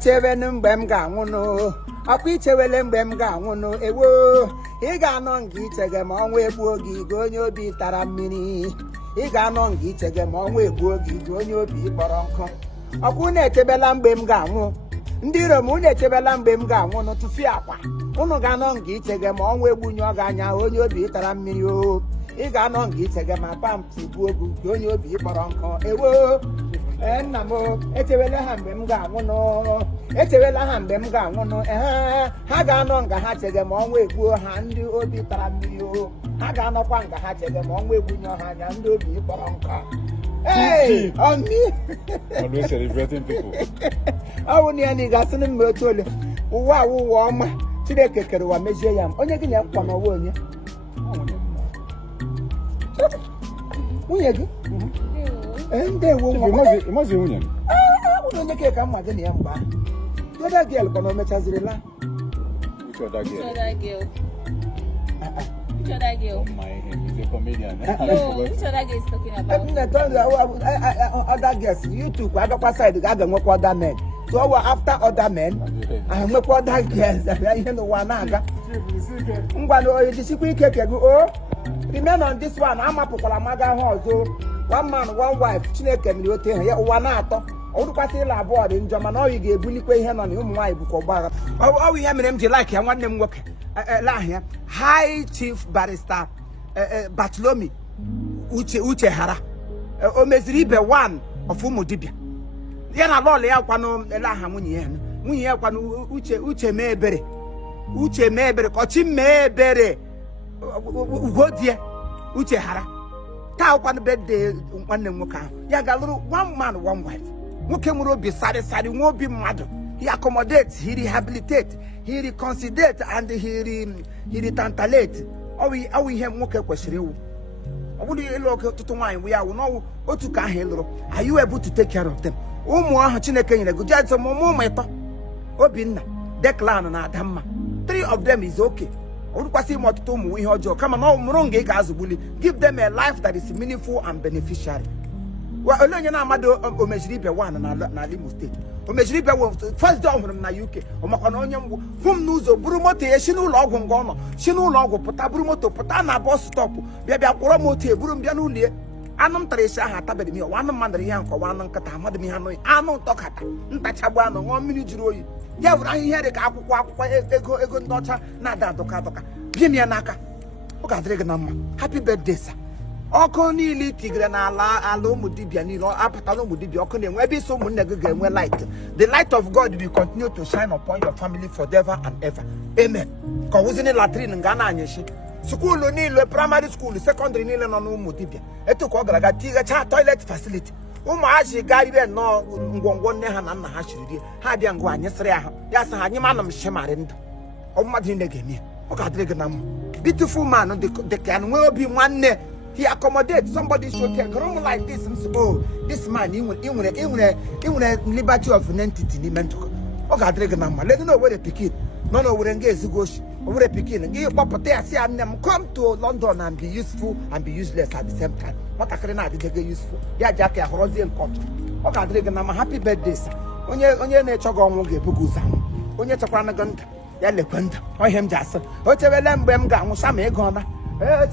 Chevenu mgbe m ga-anwụ nụ ọkwa ichewele mgbe m ga-anwụ nụ ewo ị ga-anọ nga ichege ma ọnwa egbuo gị gị onye obi tara mmiri ị ga-anọ nga ichege ma ọnwa egbuo gị gị onye obi kpọrọ nkụ ọkwa unu echebela mgbe m ga-anwụ ndị iro m unu echebela mgbe m ga-anwụ nụ tụfie akwa unu ga-anọ nga ichege ma ọnwa egbunye ọ ga-anya onye obi tara mmiri o ị ga-anọ nga ichege ma pampụ gbuo gị gị onye obi kpọrọ nkụ ewo nna m echewela ha mgbe m ga-anwụ nụ echewela ha mgbe m ga-anwụ nụ ha ga-anọ nga ha chege ma ọnwa egbuo ha ndị obi tara mmiri o ha ga-anọkwa nga ha chege ma ọnwa egbunye ha anya ndị obi kpọrọ nkụ hey on me always celebrating people awụ na ya na ị ga-asị na mma otu ole ụwa awụ ụwa ọma Chineke kere ụwa mejie ya onye gị na-ekwa n'ọwa onye nwunye gị ndewo ịmazi nwunye m ụlọ onye ka ka mma gị na ya mgbe ahụ the other girl kwa na o mechaziri la which other girl Which other girl? Oh my, he's a comedian. No, which other girl is talking about? Other girls, you too. I got side. I got work other men. So after other men, I work other girls. You know one naga. Ngwano, you see quick go. Remember on this one, I'm a popular maga hozo. One man, one wife. Chineke mi ote ya one ato. Odu kwasi la board in German. Now you get bully kwe hen on you my book bar. Oh, we have them like I want them work. High Chief Barrister Bartholomew Uche Hara Omeziribe one of Umudibia. Yana lole ya kwano elaha munye ya kwano Uche mebere kochi mebere ugodie Uche Hara ta kwano birthday nwanne nwoke ahụ ya ga lụrụ one man one wife nwoke nwere obi sari nwa obi mmadụ. He accommodates, he rehabilitates, he reconciliates, and he retantalates. All we have more question. Would you look to mine? We are no to Kahelo. Are you able to take care of them? Oh, more Chineke in a good job, some more meta. Obin, Declan and Adama. 3 of them is okay. We heard you come on, wrong as bully. Give them a life that is meaningful and beneficial. Well, alone, you know, Mado Omeshripe one and Nalimu State. Omeshripe was first down from the UK. Omakononium, whom knows Brumote, Shinu Logon Gono, Shinu Logo, Potabrumoto, Potana Boss Stop, Bia Poromote, Burumbianulia, Anum Teresa had tabed me, one mandarian for one Katama de Mihanoi, Anon Tokata, Ntachabano, 1 minute Roy. Yeah, I hear the Kaku, Ego daughter, Nada Dokatoka, Gimianaka. Okadraganama, happy birthday, sir. Oko nili tigre na ala umudibia ni lo apatalo umudibia oko ne webi so mu nege we light. The light of God will continue to shine upon your family forever and ever. Amen. Ko wuzini latrine nga na anyeshi. School ni lo primary school, secondary ni le no umudibia. Eto ko graga tiga cha toilet facility. Umu ashi gari be no ngwongwo ne ha na na ha shiridi. Ha bia ngwa anyesere ha. Ya sa ha nyima na mhemare ndo. Omadi nege mi. Okadrega mu. Beautiful man the can we be one. He accommodates somebody should take room like this and say, oh, this man, he will liberty of an entity. Oh, God, let me know where they pick it. No, we're engaged to go over a picking. Give property, I see them come to London and be useful and be useless at the same time. What I can get useful. Yeah, Jack, a Rosian culture. Oh, God, happy birthday, sir. On your nature, go on, get Bugusa. On your Tapanagant, Yellepant, or him just. Whatever them Bemga, some egg on. Ada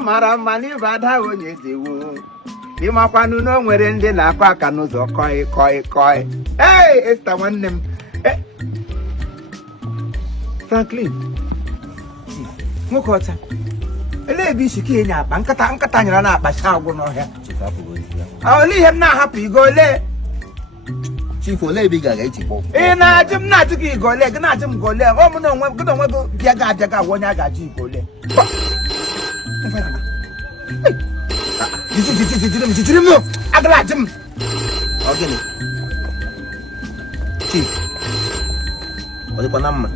mara mani bada onyezewo imakwanu no nwere ndị na-akwa aka n'ụzọ koi hey Esther nwanne m Franklin nwoke ọcha ele ebe isi ka enye akpa nkata nyere na akpa sha agwụ n'ọhịa oli ihe m na-ahapụ igole Chief ole bi gaga ichikpo na-ajụ m na-ajụ gị igole gị na-ajụ m igole ọ mụ na onwe gị bịa ga onye a ga-ajụ igole jijiri m agala ajụ m ogini Chief ọ dịkwa na mma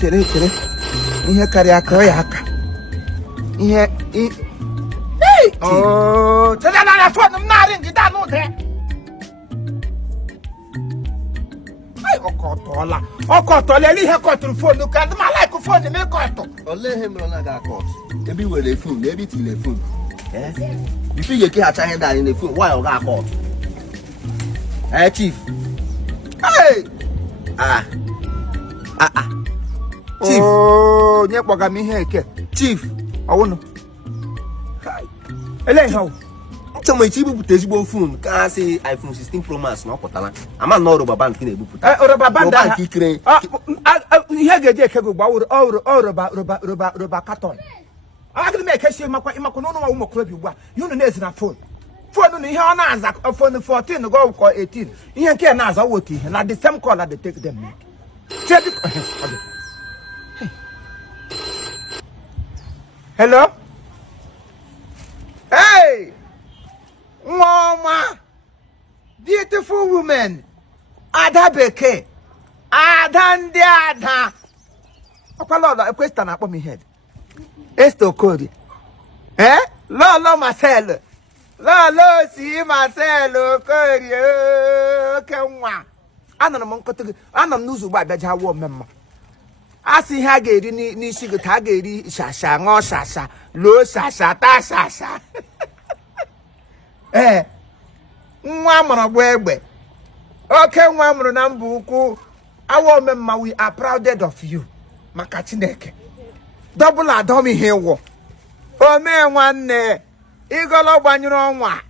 chere ihe karịa aka ya aka ihe oh chere na na phone m na ring da no de ai okotola eli he koturu phone ka dị ma like phone me koto Ole he mro na ga court. Ebi were phone, ebi tile phone. You feel you can't change that in the phone. Why you ga court? Chief. hey Chief. oh nye kpoga m ihe eke Chief. awunu ele how Chama ichi bupute ezigbo phone ka say iPhone 16 Pro Max na oputala. Ama na rubber band na ebupụta. roba banda Bank ikire. ihe ga-eje ekego gba roba carton agadi me ekesi makwa no wa umokro bi gba you na ezi na phone no ihe ọ na-aza phone 14 go ko 18 ihe nke na-aza wotu ihe na the same call that they take them make hello hey mama beautiful woman ada beke ada ndị ada akwala question na akpọ m head esto kodi lolo Marcel lolo si Marcel kodi ke nwa anọ m nkọtụ gị anọ m n'ụzọ ugbu a bịa jawo mmemme asị ha ga-eri n'isi gị ta ga-eri shasha ṅụọ shasha loo shasha ta shasha nwa mụrụ gba egbe oke nwa mụrụ na mba ukwu awa omemma we are proud of you maka Chineke double adom ihe wụ ome nwanne igolo gbanyere ọnwa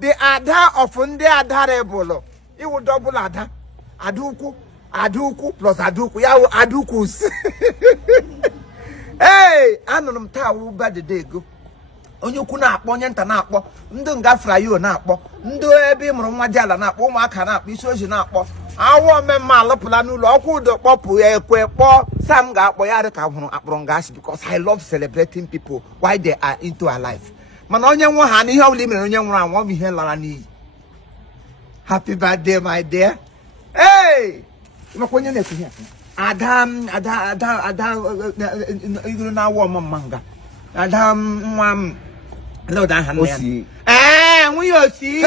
the ada of ndị adarable iwu double ada adukwu plus adukwu ya wụ adukwus anụrụ m taa wụ badede ego onye ukwu na-akpọ onye nta na-akpọ ndị nga frayo na-akpọ ndị ebe mụrụ nwa dị ala na-akpọ ụmụaka na-akpọ isi oji na-akpọ awọ mmemme alụpụla n'ụlọ ọkwa udo kpọpụ ya ekwe kpọọ Sam ga-akpọ ya ka hụrụ akpọrọ ngashi because I love celebrating people while they are into our life mana onye nwe ha na ihe ọbụla mere onye nwụrụ anwụ ihe lara n'iyi happy birthday my dear makwa onye na-ekwu ihe ada igoro na awọ mma nga ada nwa m Lord aha nne ya nwunye osi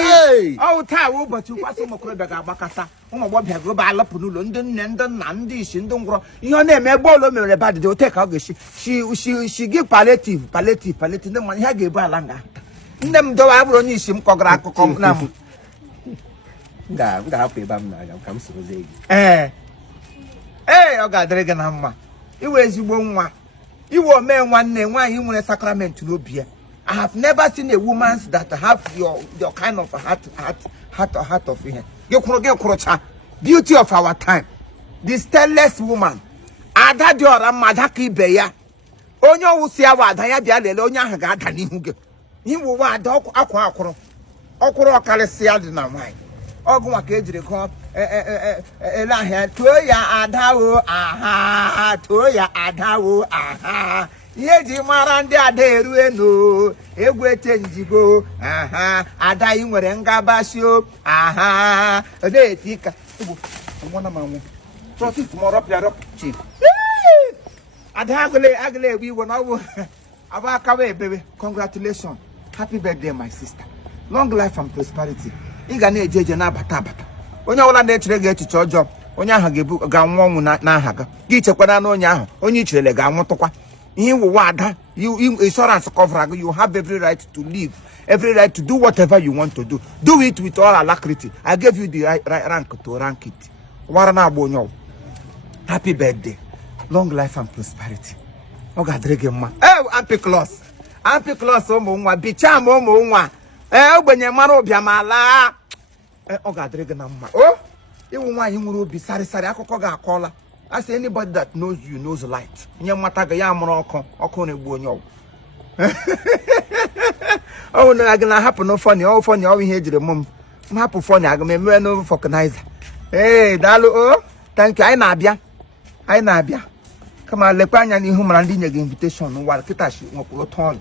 ọ taa wụ ụbọchị ụkwasị ụmụokorobịa ga-agbakọta ụmụagbọbịa gị ba alapụ n'ụlọ ndị nne ndị nna ndị isi ndị ngwọrọ ihe ọ na-eme ebe ụlọ mere badịdị ote ka ọ ga-esi shi gị palliative ndị mmadụ ihe ga-ebu ala nga nne m dowe abụrụ onye isi m kọgara akụkọ na m ga-hapụ ebe m na-aga ka m soro gị ọ ga-adịrị gị na mma iwe ezigbo nwa iwe omee nwanne nwaanyị nwere sakrament n'obi ya I have never seen a woman that have your kind of heart of here. Beauty of our time. The stainless woman. Ada diora madaka ibe ya. Onye wusi awa ada ya bia lele onye ahụ ga-ada n'ihu gị. Iwu wa ada akwa akwụrụ. Ọkwụrụ ọkarịsịa dị na nwanyị. Ọgụ maka ejiri gụọ ele ahịa too ya adawo aha too ya adawo aha. Ihe ji mara ndị ada eru eno egwu etenjigo aha ada ị nwere ngabasio aha edetika igbo nwana manwu process moro piaro chief ada agale egwu iwo na wo abakawe ebebe congratulations happy birthday my sister long life and prosperity ị ga na-ejeje na abata onye ọbụla na-echere gị echiche ọjọọ onye ahụ ga-anwụ ọnwụ n'aha gị chekwara na onye ahụ onye ichere ga-anwụtụkwa you insurance cover you have every right to live, every right to do whatever you want to do. Do it with all alacrity. I gave you the right rank to rank it. Warana bonyo. Happy birthday, long life and prosperity. Oga dregema. Happy close. Happy close omo bicham omo nwa. Ogbenye mara obiamala. Oga dregena mma. Iwu nwanyi nwere obi sari akụkọ ga-akọla. I say anybody that knows you knows light. Nye mata ga ya mụrụ ọkụ na-egbu onye ọgwụ. Oh no, I gonna happen no funny. Oh funny, all we hear the mom. I'm happy funny. I gonna me no vulcanizer. Hey, dalu thank you. I na-abịa. Come on, lekwa anya n'ihu mara ndị nye gị invitation n'ụwa kịta shi nwokoro ton.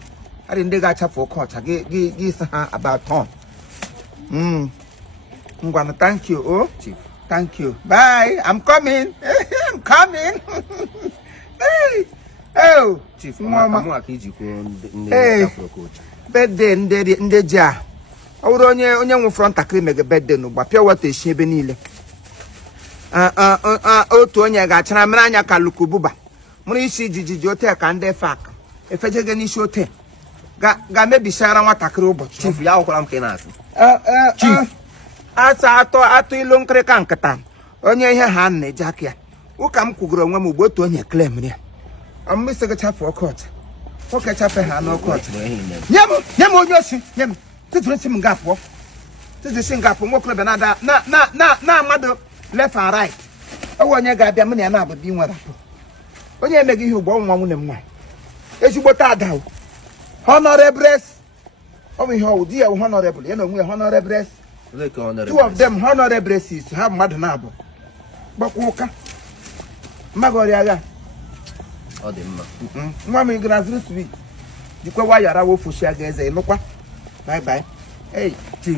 I didn't ga chapụ oke ọcha gị sa ha about ton. Ngwana, thank you. Oh, chief. Thank you. Bye. I'm coming. I'm coming. Hey. Oh, chief. Mama. Hey. Birthday ndeja. ọ bụrụ onye nwụfọrọ ntakịrị mege bedde n'ụgba pịa wata eshi ebe niile otu onye ga-achara mere anya ka lukububa mụrụ isi jijiji ote ka ndị fak efejege n'isi ote ga-mebisiara nwatakịrị ụbọchị. Chief, ya akwụkwara m ka ị na-asị. Chief atụ ilu nkịrịka nkịta onye ihe ha na-eji aka ya ụka m kwugoro onwe m ugbo otu onye klem ya ọmụmịsị gị chafụ ọkụ ọcha nwoke chafe ha n'ọkụ ọcha nye m onye osi nye m tụtụrụsi m nga pụọ tụtụrụsi nga pụọ nwokorobịa na mmadụ left and right ọwụ onye ga-abịa mụ na ya na-abụbụ inwe rapụ onye emeghị ihe ugbo nwa nwunye m nwaanyị ezigbote ada honorables ọ bụ ihe ọwụ di ya wụ honorable ya na onwe ya honorables two of them honorables ha mmadụ na-abụ gbakwa ụka mmaga ọrịa agha ọ dị mma nwa m gara zuru sweet jikwa wayara wofushi aga eze ịnụkwa bye bye. Hey, Chief.